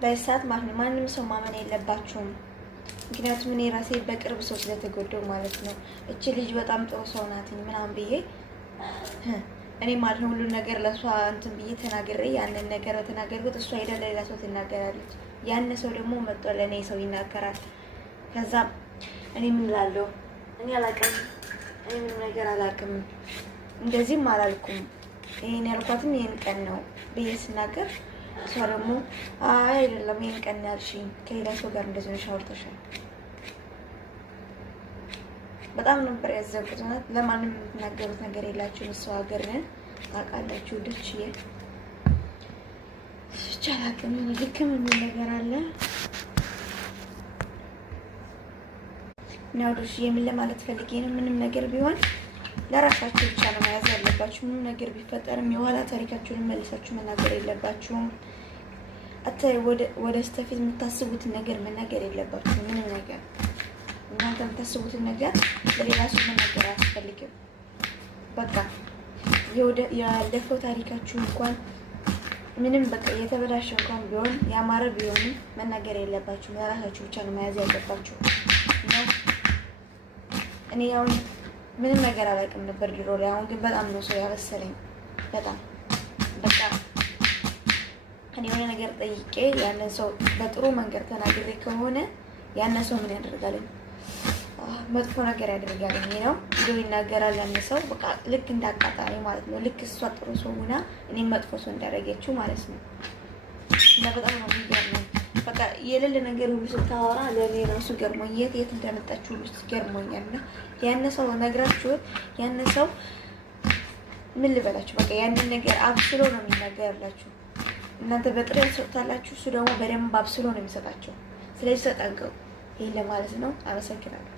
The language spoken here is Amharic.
በሰዓት ማለት ነው ማንም ሰው ማመን የለባችሁም። ምክንያቱም እኔ ራሴ በቅርብ ሰው ስለተጎዳው ማለት ነው። እቺ ልጅ በጣም ጥሩ ሰው ናት ምናምን ብዬ እኔ ማለት ነው ሁሉ ነገር ለሷ እንትን ብዬ ተናግሬ ያንን ነገር ተናገርኩት። እሷ ሄዳ ለሌላ ሰው ትናገራለች። ያን ሰው ደግሞ መጥቶ ለኔ ሰው ይናገራል። ከዛ እኔ ምን እላለሁ? እኔ አላውቅም፣ እኔ ምንም ነገር አላውቅም፣ እንደዚህም አላልኩም፣ ይሄን ያልኳትም ይሄን ቀን ነው ብዬ ስናገር እሷ ደግሞ አይ አይደለም ይሄን ቀን ያልሽኝ ከሌላ ሰው ጋር እንደዚህ ነው ሻወርተሻል። በጣም ነበር ያዘንኩት። ለማንም የምትናገሩት ነገር የላችሁም። እሷ ሀገር ነን ታውቃላችሁ። ድርችዬ ቻላቅም ልክም የሚል ነገር አለ ነው ድርሽ የሚል ለማለት ፈልጌ ነው። ምንም ነገር ቢሆን ለራሳችሁ ብቻ ነው መያዝ ያለባችሁ። ምንም ነገር ቢፈጠርም የኋላ ታሪካችሁን መልሳችሁ መናገር የለባችሁም። ወደ ስተፊት የምታስቡትን ነገር መናገር የለባችሁ። ምንም ነገር እናንተ የምታስቡትን ነገር ለሌላ ሰው መናገር አያስፈልግም። በቃ ያለፈው ታሪካችሁ እንኳን ምንም በቃ የተበላሸ እንኳን ቢሆን ያማረ ቢሆንም መናገር የለባችሁ። ለራሳችሁ ብቻ ነው መያዝ ያለባችሁ። እኔ አሁን ምንም ነገር አላውቅም ነበር ድሮ ላይ። አሁን ግን በጣም ነው ሰው ያበሰለኝ። በጣም በቃ እኔ የሆነ ነገር ጠይቄ ያንን ሰው በጥሩ መንገድ ተናግሬ ከሆነ ያንን ሰው ምን ያደርጋልኝ? መጥፎ ነገር ያደርጋልኝ ነው ብሎ ይናገራል። ያንን ሰው በቃ ልክ እንዳቃጣሪ ማለት ነው። ልክ እሷ ጥሩ ሰው ሆና እኔም መጥፎ ሰው እንዳደረገችው ማለት ነው። እና በጣም ነው የሚገርመኝ። በቃ የሌለ ነገር ሁሉ ስታወራ ለኔ ራሱ ገርሞኝ የት እንደመጣችሁ ሁሉ ገርሞኛል። እና ያን ሰው ነግራችሁት ያን ሰው ምን ልበላችሁ? በቃ ያንን ነገር አብስሎ ነው የሚናገርላችሁ። እናንተ በጥሬ ሰጥታላችሁ፣ እሱ ደግሞ በደንብ አብስሎ ነው የሚሰጣቸው። ስለዚህ ተጠንቀቁ። ይሄን ለማለት ነው። አመሰግናለሁ።